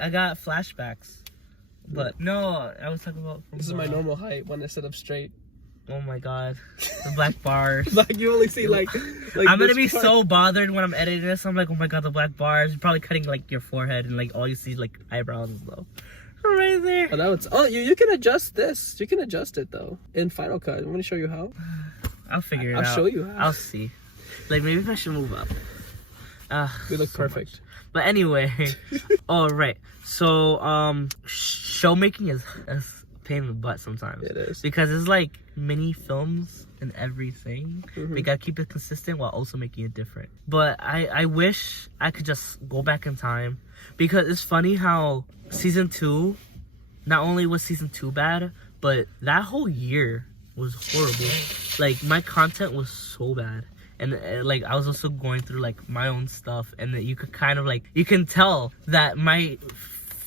I got flashbacks. But no, I was talking about. This is my normal height when I sit up straight. Oh my god, the black bars. Like you only see like I'm gonna be so bothered when I'm editing this. I'm like, oh my god, the black bars. You're probably cutting like your forehead and like all you see is like eyebrows and stuff. Right there. Oh, that was, oh, you can adjust this. You can adjust it though in Final Cut. I'm gonna show you how. I'll figure it out. I'll show you how. I'll see. Like maybe if I should move up. We look so perfect. Much. But anyway, all right. So show making is a pain in the butt sometimes. It is because it's like mini films and everything. We gotta keep it consistent while also making it different. But I wish I could just go back in time, because it's funny how season 2, not only was season 2 bad, but that whole year was horrible. Like my content was so bad. And like I was also going through like my own stuff, and that you could kind of like, you can tell that my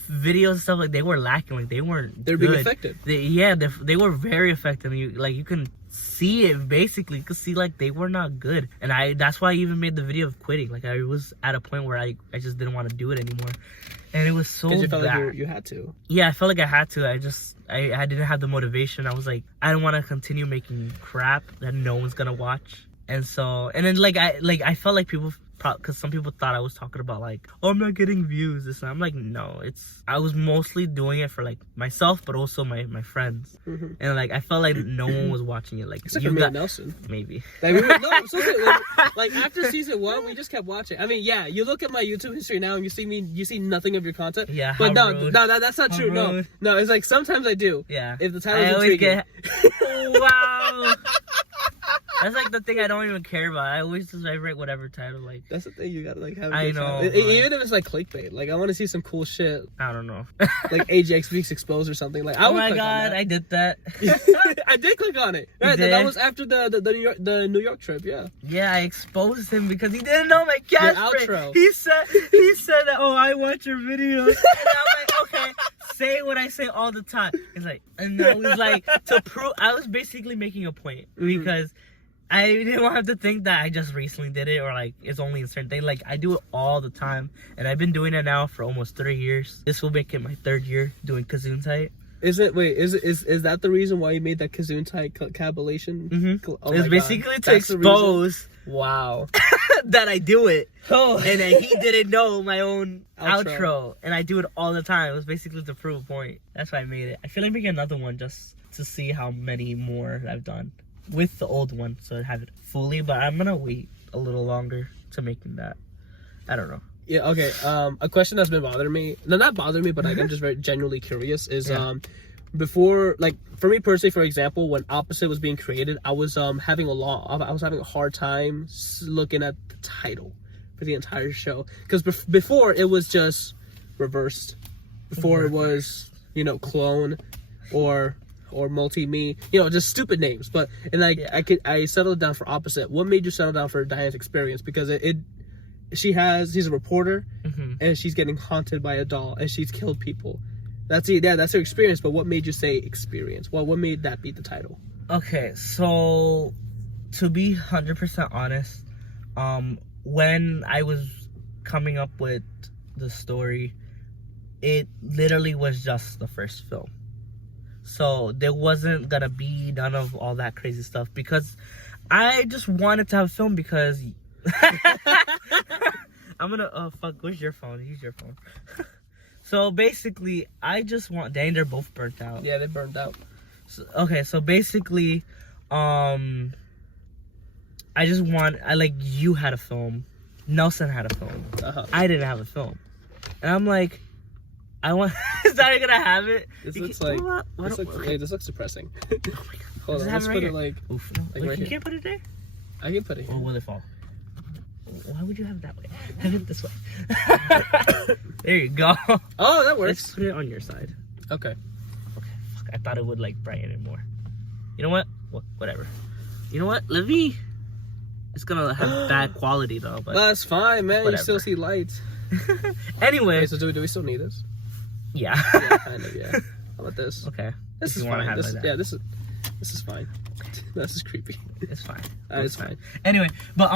videos and stuff, like they were lacking, like they weren't They're good. being affected. They were very effective. You can see it basically. You could see like they were not good, and that's why I even made the video of quitting. Like I was at a point where I just didn't want to do it anymore, and it was so bad. You felt like you had to. Yeah, I felt like I had to. I didn't have the motivation. I was like, I don't want to continue making crap that no one's gonna watch. And so, and then I felt like people, because some people thought I was talking about like, oh, I'm not getting views, this and I'm like, no, I was mostly doing it for like myself, but also my friends. And like I felt like no one was watching it. Like, except for me and Nelson. Maybe. Like after season 1, we just kept watching. I mean, yeah, you look at my YouTube history now and you see nothing of your content. Yeah, but no, that's not true. Rude. No, it's like sometimes I do. Yeah. If the title is intriguing. Wow. That's like the thing I don't even care about. I write whatever title. Like that's the thing, you gotta like have. I know. Even if it's like clickbait, like I want to see some cool shit. I don't know. Like AJX Weeks Exposed or something. Like oh my god, I did that. I did click on it. Right, that was after the New York trip. Yeah. Yeah, I exposed him because he didn't know my catchphrase. Outro. He said that. Oh, I watch your videos. And I'm like, okay, say what I say all the time. It's like, and I was like, to prove, I was basically making a point because I didn't want to think that I just recently did it or like it's only a certain thing. Like I do it all the time, and I've been doing it now for almost 3 years. This will make it my 3rd year doing Gesundheit. Is that the reason why you made that Gesundheit collabation? Oh it's basically to expose. Wow. That I do it. Oh. And that he didn't know my own outro. And I do it all the time. It was basically to prove a point. That's why I made it. I feel like making another one just to see how many more I've done with the old one, so I have it fully. But I'm gonna wait a little longer to making that. I don't know. Yeah, okay. A question that's been bothering me, no, not bothering me, but like, I'm just very genuinely curious, is before, like, for me personally, for example, when Opposite was being created, I was having a hard time looking at the title for the entire show, because before it was just reversed. Before it was, clone or multi-me, just stupid names. But and I settled down for Opposite. What made you settle down for Diane's Experience? Because she's a reporter, and she's getting haunted by a doll, and she's killed people. That's it. Yeah, that's her experience. But what made you say experience? What made that be the title? Okay, so to be 100% honest, when I was coming up with the story, it literally was just the first film. So there wasn't gonna be none of all that crazy stuff, because I just wanted to have a film because I'm gonna fuck, where's your phone? Use your phone. So basically I just want, dang, they're both burnt out. Yeah, they burned out. So basically I you had a film, Nelson had a film, I didn't have a film, and I'm like, I want. Is that gonna have it? This looks depressing. Oh my god! Hold on, let's put it like. Oof, no. Like right you here. Can't put it there. I can put it here. Or will it fall? Why would you have it that way? Have it this way. There you go. Oh, that works. Let's put it on your side. Okay. Okay. Fuck, I thought it would like brighten it more. You know what? Whatever. You know what? Livy. It's gonna have bad quality though. But that's fine, man. Whatever. You still see lights. Anyway. Okay, so do we still need this? Yeah. Yeah, kind of. Yeah. How about this? Okay. This is fine. This is fine. This is creepy. It's fine. It's fine. Anyway, but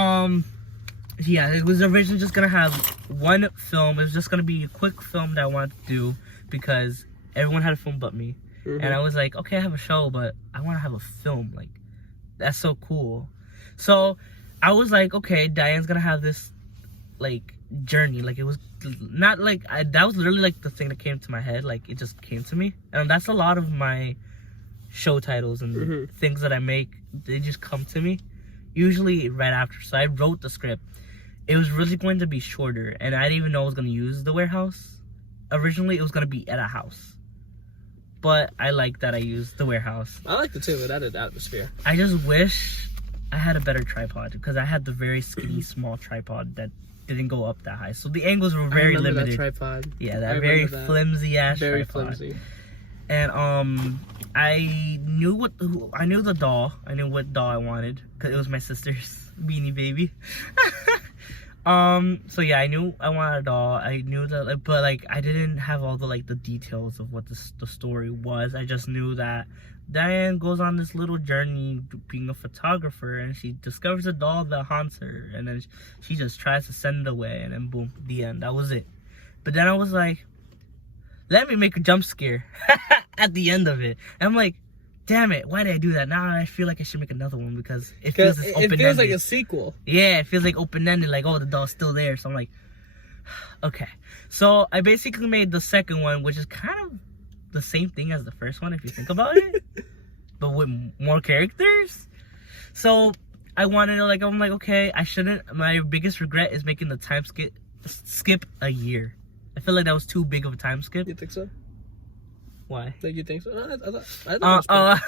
Yeah, it was originally just gonna have one film. It was just gonna be a quick film that I wanted to do because everyone had a film but me. Mm-hmm. And I was like, okay, I have a show, but I want to have a film. Like, that's so cool. So I was like, okay, Diane's gonna have this like journey. Like, it was not like that was literally like the thing that came to my head. Like, it just came to me, and that's a lot of my show titles and things that I make. They just come to me, usually right after. So I wrote the script. It was really going to be shorter, and I didn't even know I was gonna use the warehouse. Originally, it was gonna be at a house. But I like that I used the warehouse. I liked it too. It added atmosphere. I just wish I had a better tripod because I had the very skinny, small tripod that didn't go up that high. So the angles were very limited. That tripod. Yeah, that very flimsy ass very tripod. Flimsy. And I knew the doll. I knew what doll I wanted because it was my sister's Beanie Baby. So yeah, I knew I wanted a doll. I knew that, but like I didn't have all the like the details of what the story was. I just knew that Diane goes on this little journey being a photographer, and she discovers a doll that haunts her, and then she just tries to send it away, and then boom, the end. That was it. But then I was like, let me make a jump scare at the end of it. And I'm like, damn it, why did I do that? Now I feel like I should make another one because it feels open-ended. It feels like a sequel. Yeah, it feels like open-ended, like, oh, the doll's still there. So I'm like, okay. So I basically made the second one, which is kind of the same thing as the first one, if you think about it, but with more characters. So I wanted to, like, I'm like, okay, I shouldn't. My biggest regret is making the time skip a year. I feel like that was too big of a time skip. You think so? Why? Like, you think so? No, I thought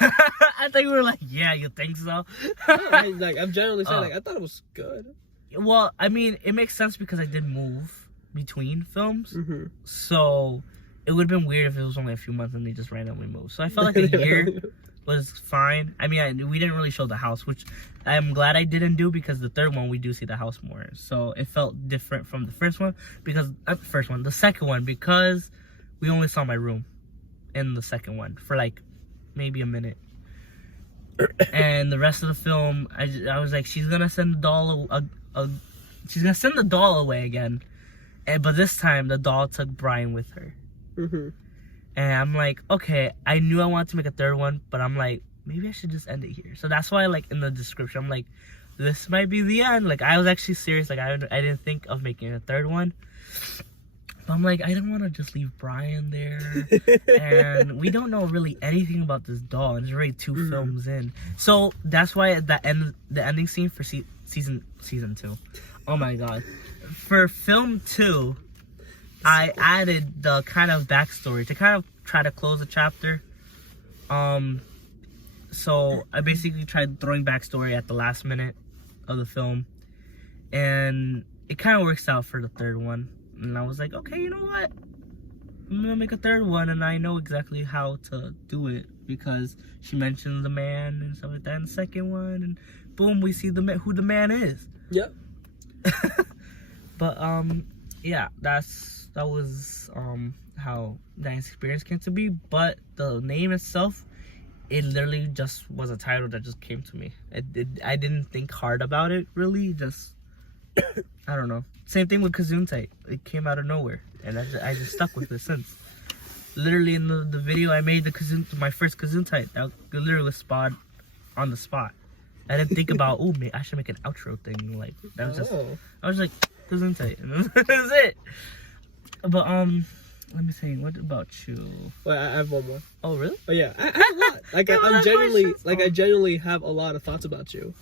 I thought you were like, yeah, you think so? No, I'm generally saying, like, I thought it was good. Well, I mean, it makes sense because I did move between films. Mm-hmm. So it would have been weird if it was only a few months and they just randomly moved. So I felt like a year was fine. I mean, we didn't really show the house, which I'm glad I didn't do because the third one we do see the house more. So it felt different from the first one because the second one, because we only saw my room in the second one for like maybe a minute. And the rest of the film, I was like, she's gonna send the doll she's gonna send the doll away again, but this time the doll took Brian with her. Mm-hmm. And I'm like, okay, I knew I wanted to make a third one, but I'm like, maybe I should just end it here. So that's why, like, in the description, I'm like, this might be the end. Like, I was actually serious. Like, I didn't think of making a third one. But I'm like, I didn't want to just leave Brian there. And we don't know really anything about this doll. And it's already 2 films in. So that's why the ending scene for season 2. Oh my god. For film 2, I added the kind of backstory to kind of try to close the chapter. So I basically tried throwing backstory at the last minute of the film. And it kind of works out for the third one. And I was like, okay, you know what? I'm gonna make a third one, and I know exactly how to do it because she mentioned the man and stuff like that in the second one, and boom, we see who the man is. Yep. But yeah, that was how Diane's experience came to be. But the name itself, it literally just was a title that just came to me. I didn't think hard about it really. Just I don't know. Same thing with Gesundheit. It came out of nowhere, and I just stuck with it since. Literally in the video I made my first Gesundheit, that literally was spot on the spot. I didn't think about, oh, I should make an outro thing. Like, that was just, I was like, Gesundheit, and that was it. But let me see, what about you? Well, I have one more. Oh, really? Oh yeah, I have a lot. Like I genuinely have a lot of thoughts about you,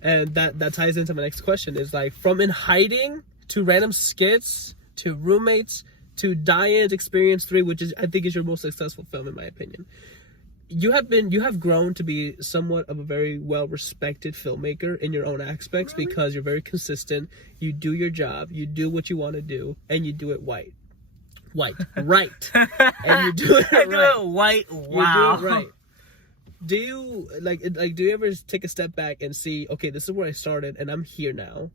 and that ties into my next question. Is like, from In Hiding to random skits to Roommates to Diane's Experience 3, which I think is your most successful film in my opinion. You have grown to be somewhat of a very well respected filmmaker in your own aspects, really? Because you're very consistent. You do your job. You do what you want to do, and you do it right. And you do it right. Wow. You do it right. Do you do you ever take a step back and see, okay, this is where I started and I'm here now?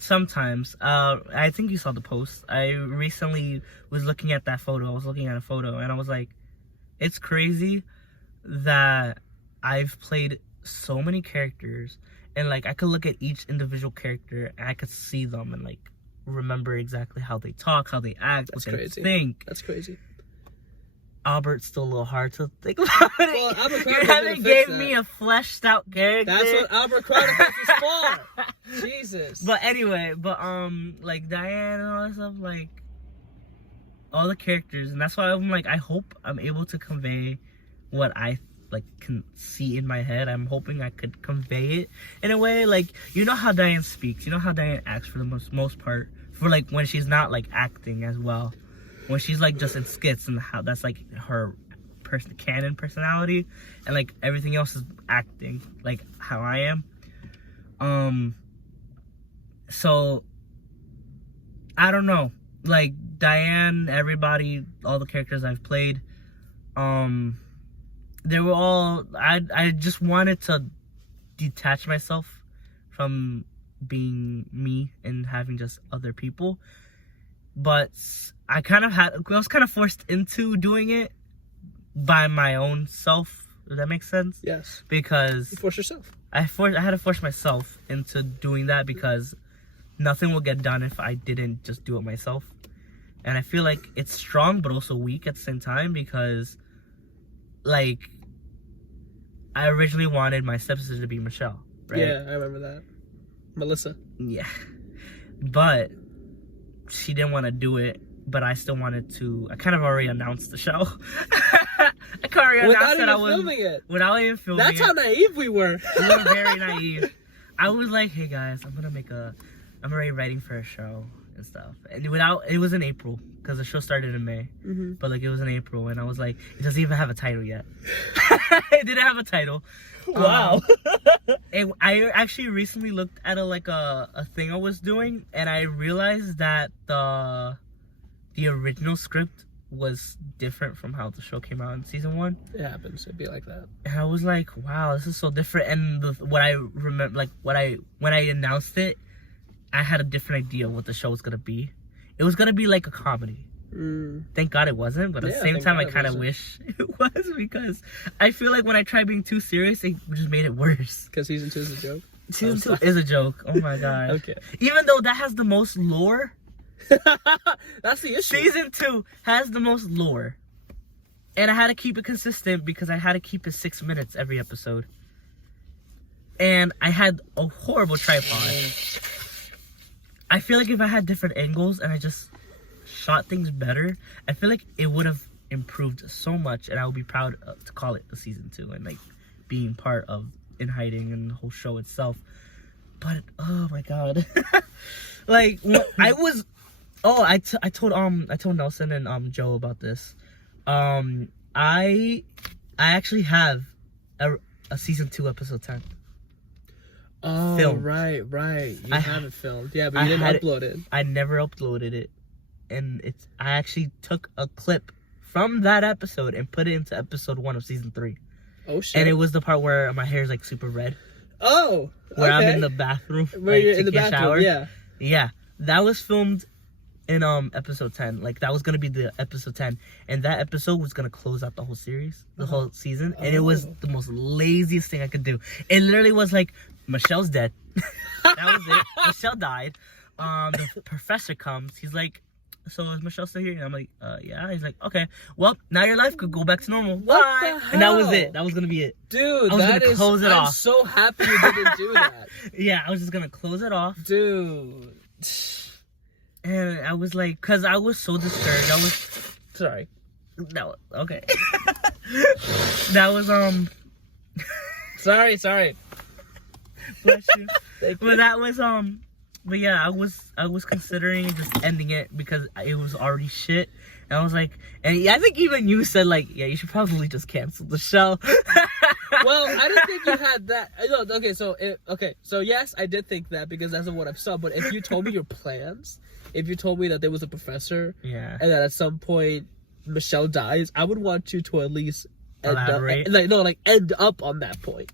Sometimes. I think you saw the post. I recently was looking at that photo. I was looking at a photo and I was like, it's crazy that I've played so many characters and like I could look at each individual character and I could see them and like remember exactly how they talk, how they act, That's what they crazy. think. That's crazy. Albert's still a little hard to think about. Well, Albert You Crouch haven't gave me a fleshed out character. That's what Albert Crouch is for. Jesus. But anyway, like Diane and all that stuff, like all the characters, and that's why I'm like, I hope I'm able to convey what I like can see in my head. I'm hoping I could convey it in a way, like, you know how Diane speaks, you know how Diane acts for the most part, for like when she's not like acting as well, when she's like just in skits, and how that's like her canon personality, and like everything else is acting, like how I am. So I don't know, like Diane, everybody, all the characters I've played, they were all, I just wanted to detach myself from being me and having just other people, but I was kind of forced into doing it by my own self. Does that make sense? Yes. Because You force yourself. I had to force myself into doing that, because nothing will get done if I didn't just do it myself. And I feel like it's strong but also weak at the same time, because like I originally wanted my stepsister to be Michelle, right? Yeah, I remember that. Melissa. Yeah. But she didn't want to do it, but I still wanted to. I kind of already announced the show. I already announced that I was filming it. without even filming That's it. how naive we were. We were very naive. I was like, hey guys, I'm already writing for a show and stuff. And it was in April, because the show started in May. Mm-hmm. But like it was in April, and I was like, it doesn't even have a title yet. It didn't have a title. Wow. I actually recently looked at a thing I was doing, and I realized that the original script was different from how the show came out in season 1. It happens. It'd be like that. And I was like, wow, this is so different. And what I remember, like when I announced it, I had a different idea of what the show was gonna be. It was gonna be like a comedy. Thank God it wasn't, but at the same time, I kind of wish it was, because I feel like when I try being too serious, it just made it worse. Because season 2 is a joke. Season 2 is a joke. Oh my god. Okay. Even though that has the most lore, That's the issue. season 2 has the most lore, and I had to keep it consistent because I had to keep it 6 minutes every episode, and I had a horrible tripod. I feel like if I had different angles and I just shot things better, I feel like it would have improved so much, and I would be proud to call it the season 2 and like being part of In Hiding and the whole show itself. But oh my god, like I was, I told Nelson and Joe about this. I actually have a season 2 episode 10. Oh, Filmed. right. You have it filmed. Yeah, but I you didn't had upload it. I never uploaded it, and I actually took a clip from that episode and put it into episode 1 of season 3. Oh shit. And it was the part where my hair is like super red, Oh, where I'm okay. in the bathroom, Where like, you're in the taking a bathroom, shower. yeah. Yeah, that was filmed in episode 10. Like that was gonna be the episode 10, and that episode was gonna close out the whole series, the whole season. And it was the most laziest thing I could do. It literally was like, Michelle's dead. That was it. Michelle died. The professor comes. He's like, so is Michelle still here? And I'm like, yeah. He's like, okay, well, now your life could go back to normal. What Bye. the And that was hell? it. That was gonna be it. Dude, I was that gonna is. close it I'm off. so happy you didn't do that. Yeah, I was just gonna close it off. Dude. And I was like, cause I was so disturbed. I was sorry. No, okay. That was Sorry. bless you. But that was but yeah, I was considering just ending it because it was already shit. And I was like, and I think even you said like, yeah, you should probably just cancel the show. Well, I didn't think you had that. No, okay, so yes, I did think that because that's what I saw. But if you told me your plans, if you told me that there was a professor, Yeah. and that at some point Michelle dies, I would want you to at least end up, Elaborate. end up on that point.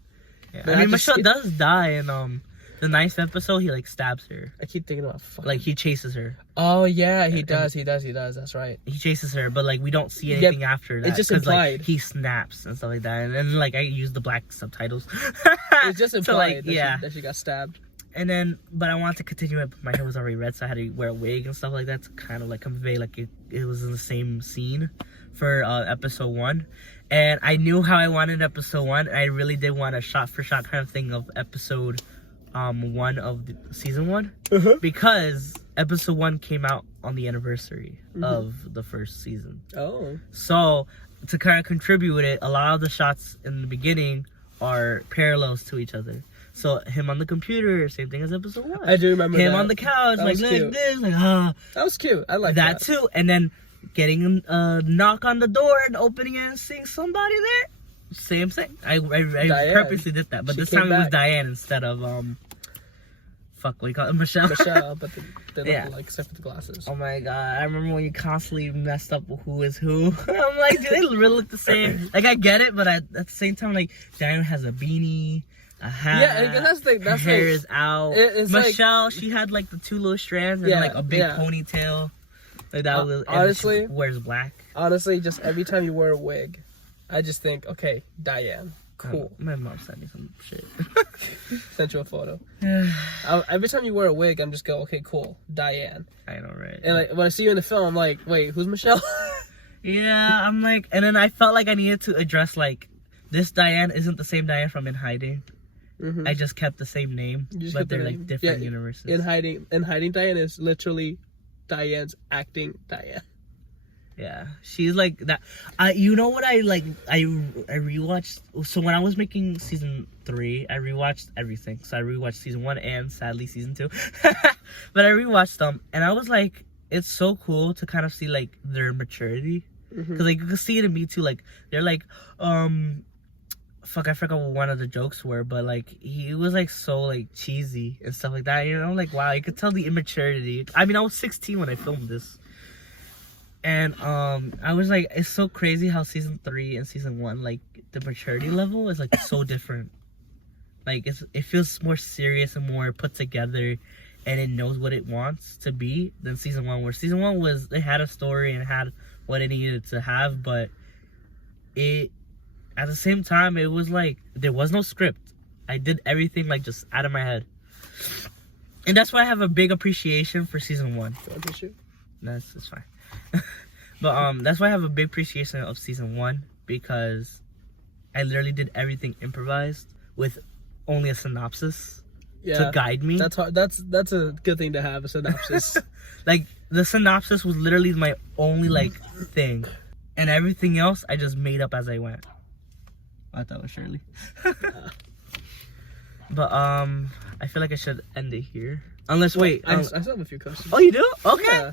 Yeah. But I mean, just- Michelle does die in the the 9th episode, he like stabs her. I keep thinking about Like he chases her. Oh yeah, he does. That's right. He chases her, but like we don't see anything after that. It's just 'cause, implied. Like, he snaps and stuff like that, and then like I use the black subtitles. It's just implied So, like, that she got stabbed. And then, but I wanted to continue it. But my hair was already red, so I had to wear a wig and stuff like that to kind of like convey like it was in the same scene for episode 1. And I knew how I wanted episode 1. And I really did want a shot for shot kind of thing of episode 1 of season 1 because episode 1 came out on the anniversary of the first season. Oh. So to kind of contribute with it, a lot of the shots in the beginning are parallels to each other. So him on the computer, same thing as episode 1. I do remember him that. on the couch, That like was like cute. this, like That was cute. I like that too. And then getting a knock on the door and opening it and seeing somebody there. Same thing. I Diane. purposely did that, but She this came time it was back. Diane instead of fuck, what do you call it, Michelle? Michelle, but they look Yeah. like except for the glasses. Oh my god, I remember when you constantly messed up who is who. I'm like, do they really look the same? Like, I get it, but at the same time, like, Diane has a beanie, a hat. Yeah, and that's the thing. her That's hair like, is out. it's Michelle, she had like the 2 little strands and Yeah, like a big yeah. ponytail. Like that was, and honestly- she wears black. honestly, just every time you wear a wig, I just think, okay, Diane, cool. My mom sent me some shit. Sent you a photo. Every time you wear a wig, I'm just go, okay, cool, Diane. I know, right? And like when I see you in the film, I'm like, wait, who's Michelle? Yeah, I'm like, and then I felt like I needed to address like, this Diane isn't the same Diane from In Hiding. Mhm. I just kept the same name, You just but kept the they're name. like different Yeah, universes. In hiding, Diane is literally Diane's acting Diane. Yeah, she's like that. You know what I like? I rewatched. So when I was making season 3, I rewatched everything. So I rewatched season 1 and sadly season 2. But I rewatched them, and I was like, it's so cool to kind of see like their maturity, because like you can see it in me too. Like they're like, fuck, I forgot what one of the jokes were, but like he was like so like cheesy and stuff like that. You know, like wow, you could tell the immaturity. I mean, I was 16 when I filmed this. And I was like, it's so crazy how season 3 and season 1, like the maturity level is like so different. Like it feels more serious and more put together, and it knows what it wants to be than season 1. Where season 1 was, they had a story and had what it needed to have, but it at the same time it was like there was no script. I did everything like just out of my head, and that's why I have a big appreciation for season 1. It's fine. But that's why I have a big appreciation of season 1, because I literally did everything improvised with only a synopsis to guide me. That's hard. That's a good thing to have, a synopsis. Like the synopsis was literally my only like thing, and everything else I just made up as I went. I thought it was Shirley. But I feel like I should end it here. Unless wait, I still have a few questions. oh, you do? Okay. Yeah.